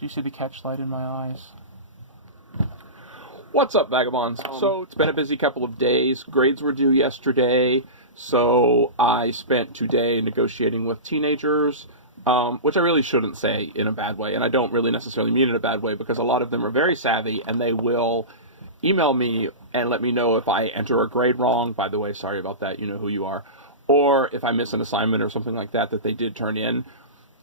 Do you see the catch light in my eyes? What's up, vagabonds? So it's been a busy couple of days. Grades were due yesterday, so I spent today negotiating with teenagers, which I really shouldn't say in a bad way, and I don't really necessarily mean it in a bad way, because a lot of them are very savvy, and they will email me and let me know if I enter a grade wrong. By the way, sorry about that, you know who you are. Or if I miss an assignment or something like that that they did turn in,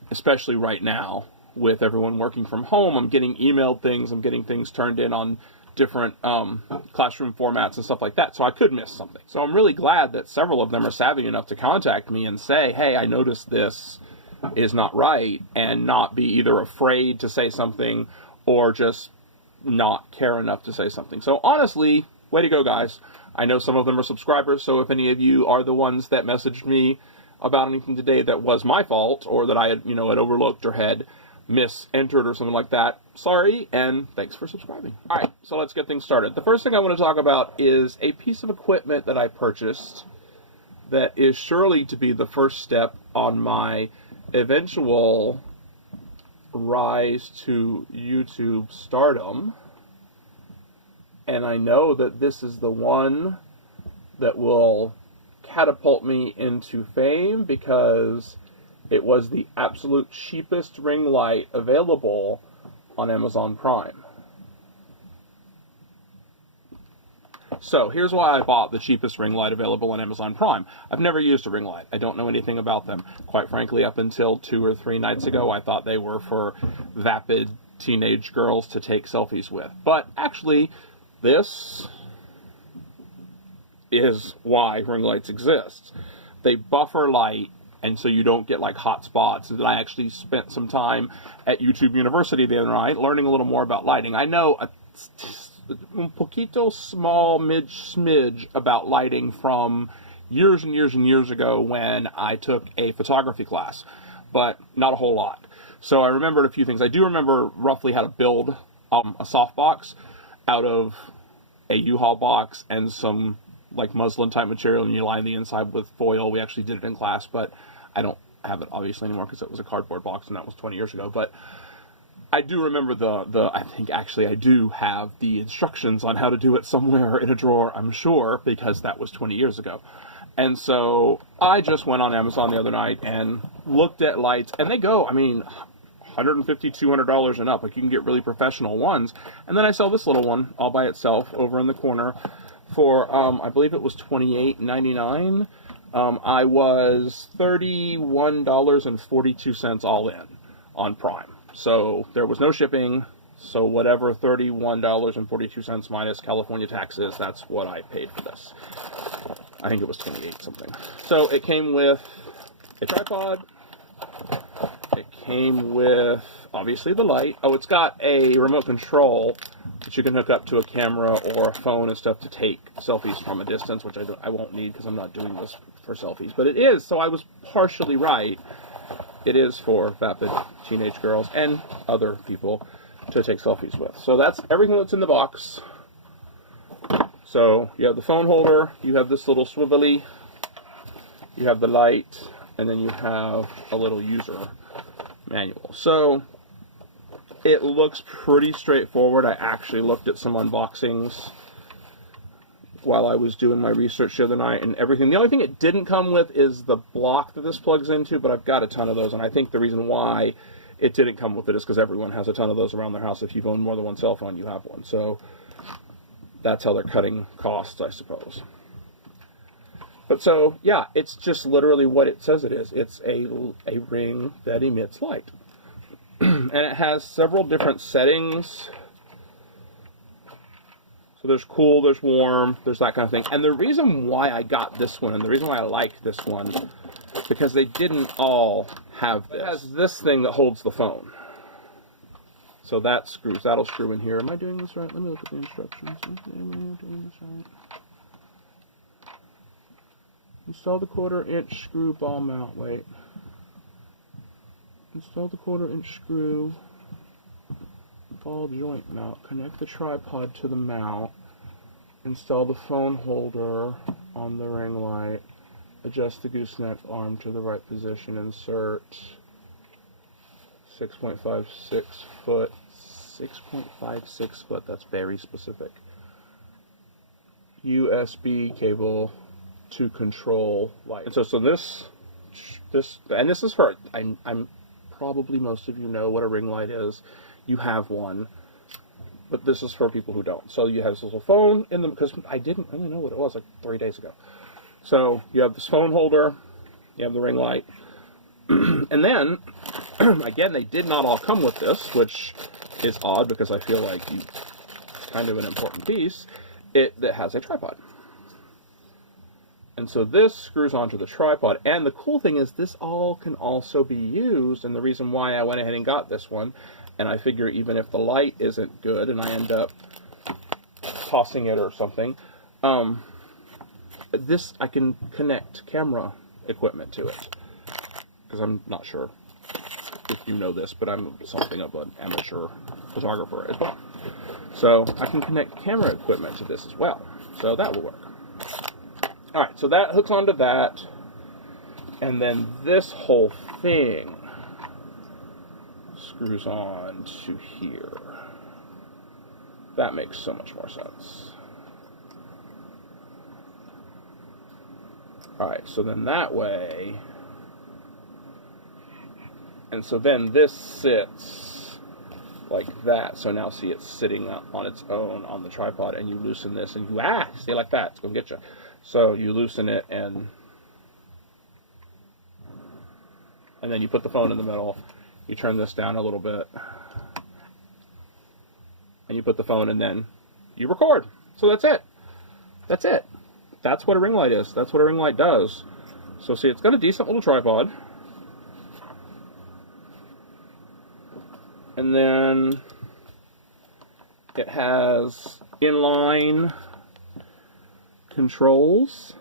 especially right now with everyone working from home. I'm getting emailed things, I'm getting things turned in on different classroom formats and stuff like that, so I could miss something. So I'm really glad that several of them are savvy enough to contact me and say, hey, I noticed this is not right, and not be either afraid to say something or just not care enough to say something. So honestly, way to go, guys. I know some of them are subscribers, so if any of you are the ones that messaged me about anything today that was my fault, or that I had, had overlooked or had misentered or something like that, sorry, and thanks for subscribing. Alright, so let's get things started. The first thing I want to talk about is a piece of equipment that I purchased that is surely to be the first step on my eventual rise to YouTube stardom. And I know that this is the one that will catapult me into fame, because it was the absolute cheapest ring light available on Amazon Prime. So here's why I bought the cheapest ring light available on Amazon Prime. I've never used a ring light. I don't know anything about them. Quite frankly, up until 2 or 3 nights ago, I thought they were for vapid teenage girls to take selfies with. But actually, this is why ring lights exist. They buffer light, and so you don't get like hot spots. And I actually spent some time at YouTube University the other night learning a little more about lighting. I know un poquito small smidge about lighting from years and years and years ago when I took a photography class, but not a whole lot. So I remembered a few things. I do remember roughly how to build a softbox out of a U-Haul box and some like muslin type material, and you line the inside with foil. We actually did it in class, but I don't have it obviously anymore because it was a cardboard box, and that was 20 years ago. But I do remember I think actually I do have the instructions on how to do it somewhere in a drawer, I'm sure, because that was 20 years ago. And so I just went on Amazon the other night and looked at lights, and they go, $150, $200 and up. Like, you can get really professional ones. And then I saw this little one all by itself over in the corner for, I believe it was $28.99. I was $31.42 all in on Prime. So there was no shipping. So whatever $31.42 minus California taxes, that's what I paid for this. I think it was 28 something. So it came with a tripod. It came with, obviously, the light. Oh, it's got a remote control that you can hook up to a camera or a phone and stuff to take selfies from a distance, which I won't need because I'm not doing this for selfies. But it is, so I was partially right. It is for vapid teenage girls and other people to take selfies with. So that's everything that's in the box. So you have the phone holder, you have this little swivelly, you have the light, and then you have a little user manual. So it looks pretty straightforward. I actually looked at some unboxings while I was doing my research the other night and everything. The only thing it didn't come with is the block that this plugs into, but I've got a ton of those, and I think the reason why it didn't come with it is because everyone has a ton of those around their house. If you've owned more than one cell phone, you have one. So that's how they're cutting costs, I suppose. But so, yeah, it's just literally what it says it is. It's a ring that emits light. And it has several different settings. So there's cool, there's warm, there's that kind of thing. And the reason why I got this one, and the reason why I like this one, because they didn't all have this. It has this thing that holds the phone. So that screws, that'll screw in here. Am I doing this right? Let me look at the instructions. Am I doing this right? Install the 1/4-inch screw ball mount. Wait. Install the 1/4-inch screw ball joint mount. Connect the tripod to the mount. Install the phone holder on the ring light. Adjust the gooseneck arm to the right position. Insert 6.56 foot. 6.56 foot, that's very specific. USB cable to control light. And so this is for, I'm probably most of you know what a ring light is. You have one, but this is for people who don't. So you have this little phone in them, because I didn't really know what it was like 3 days ago. So you have this phone holder, you have the ring light, and then again, they did not all come with this, which is odd because I feel like it's kind of an important piece. That has a tripod. And so this screws onto the tripod, and the cool thing is this all can also be used, and the reason why I went ahead and got this one, and I figure even if the light isn't good and I end up tossing it or something, this I can connect camera equipment to it, because I'm not sure if you know this, but I'm something of an amateur photographer as well. So I can connect camera equipment to this as well. So that will work. Alright, so that hooks onto that. And then this whole thing screws on to here. That makes so much more sense. Alright, so then that way... And so then this sits like that. So now see, it's sitting on its own on the tripod, and you loosen this, and you stay like that. It's gonna get you. So you loosen it, and then you put the phone in the middle. You turn this down a little bit, and you put the phone, and then you record. So that's it. That's it. That's what a ring light is. That's what a ring light does. So see, it's got a decent little tripod. And then it has inline controls.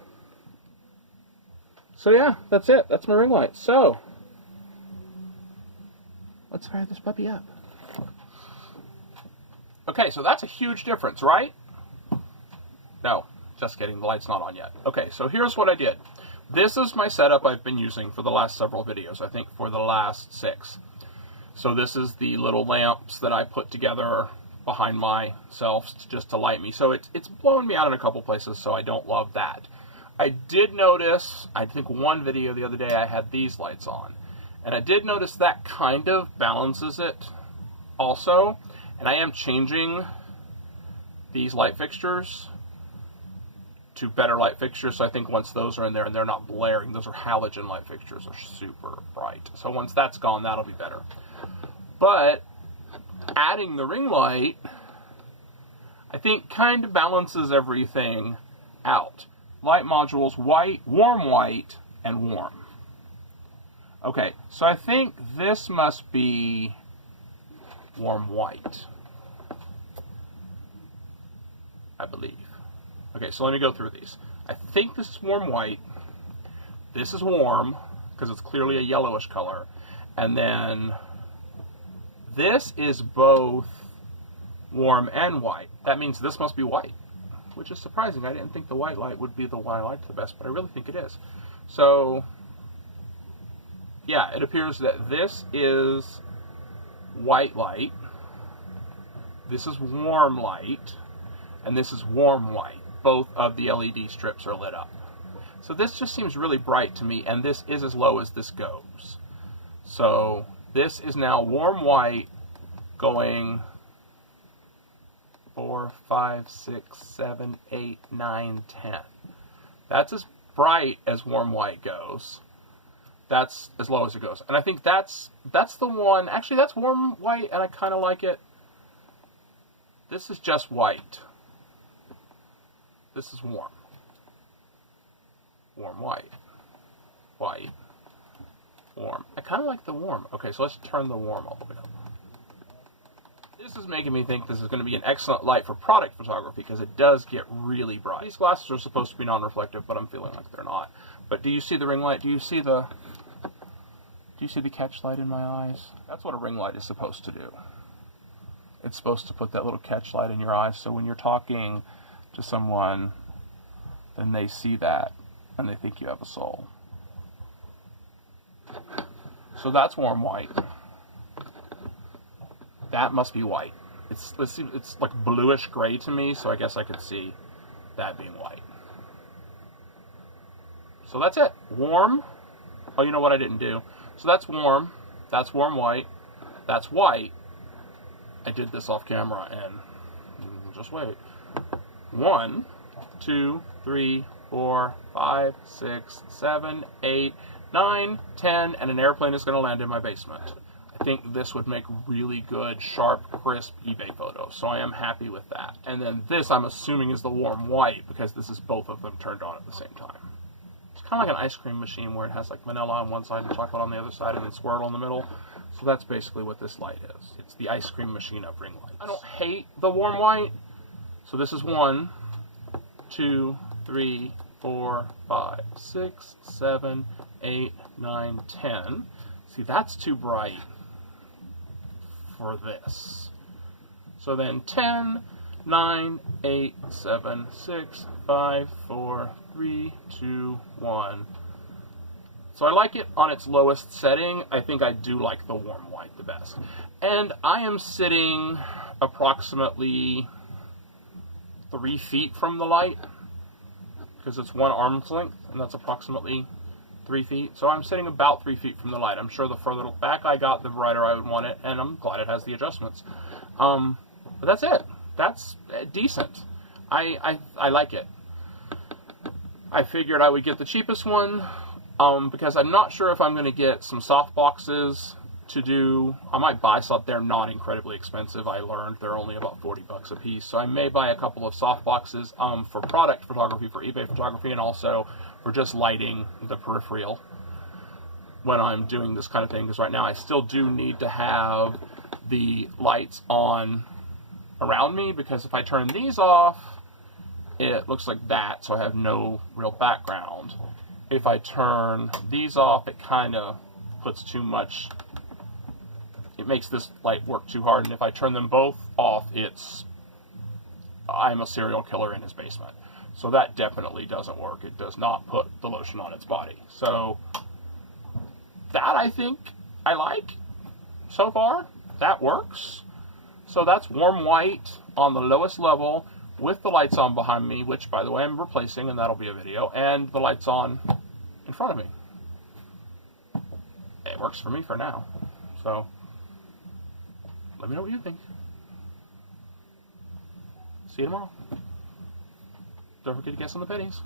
So yeah, that's it. That's my ring light. So let's fire this puppy up. Okay, so that's a huge difference, right? No, just kidding. The light's not on yet. Okay, so here's what I did. This is my setup I've been using for the last several videos. I think for the last 6. So this is the little lamps that I put together behind myself just to light me. So it's blowing me out in a couple places, so I don't love that. I did notice, I think one video the other day I had these lights on. And I did notice that kind of balances it also. And I am changing these light fixtures to better light fixtures. So I think once those are in there and they're not blaring, those are halogen light fixtures, are super bright. So once that's gone, that'll be better. But adding the ring light, I think, kind of balances everything out. Light modules, white, warm white, and warm. Okay, so I think this must be warm white, I believe. Okay, so let me go through these. I think this is warm white. This is warm, because it's clearly a yellowish color. And then this is both warm and white. That means this must be white, which is surprising. I didn't think the white light would be the one I liked the best, but I really think it is. So, yeah, it appears that this is white light, this is warm light, and this is warm white. Both of the LED strips are lit up. So this just seems really bright to me, and this is as low as this goes. So this is now warm white going 4, 5, 6, 7, 8, 9, 10. That's as bright as warm white goes. That's as low as it goes. And I think that's the one. Actually, that's warm white, and I kind of like it. This is just white. This is warm. Warm white. White. Warm. I kind of like the warm. Okay, so let's turn the warm all the way up. This is making me think this is going to be an excellent light for product photography, because it does get really bright. These glasses are supposed to be non-reflective, but I'm feeling like they're not. But do you see the ring light? Do you see the catch light in my eyes? That's what a ring light is supposed to do. It's supposed to put that little catch light in your eyes, so when you're talking to someone, then they see that and they think you have a soul. So that's warm white. That must be white. It's like bluish gray to me, so I guess I could see that being white. So that's it. Warm. Oh, you know what I didn't do? So that's warm. That's warm white. That's white. I did this off camera, and just wait. 1, 2, 3, 4, 5, 6, 7, 8, 9, 10, and an airplane is going to land in my basement. I think this would make really good, sharp, crisp eBay photos, so I am happy with that. And then this, I'm assuming, is the warm white, because this is both of them turned on at the same time. It's kind of like an ice cream machine where it has like vanilla on one side and chocolate on the other side and then swirl in the middle. So that's basically what this light is. It's the ice cream machine of ring lights. I don't hate the warm white. So this is 1, 2, 3, 4, 5, 6, 7, 8, 9, 10. See, that's too bright for this. So then 10, 9, 8, 7, 6, 5, 4, 3, 2, 1. So I like it on its lowest setting. I think I do like the warm white the best. And I am sitting approximately 3 feet from the light, because it's 1 arm's length, and that's approximately 3 feet. So I'm sitting about 3 feet from the light. I'm sure the further back I got, the brighter I would want it, and I'm glad it has the adjustments. But that's it. That's decent. I like it. I figured I would get the cheapest one, because I'm not sure if I'm going to get some soft boxes to do. I might buy some. They're not incredibly expensive. I learned they're only about 40 bucks a piece. So I may buy a couple of soft boxes for product photography, for eBay photography, and also for just lighting the peripheral when I'm doing this kind of thing. Because right now I still do need to have the lights on around me, because if I turn these off, it looks like that, so I have no real background. If I turn these off, it kind of puts too much, it makes this light work too hard, and if I turn them both off, I'm a serial killer in his basement. So that definitely doesn't work. It does not put the lotion on its body. So that, I think I like so far. That works. So that's warm white on the lowest level with the lights on behind me, which, by the way, I'm replacing, and that'll be a video, and the lights on in front of me. It works for me for now. So let me know what you think. See you tomorrow. Don't forget to guess on the pennies.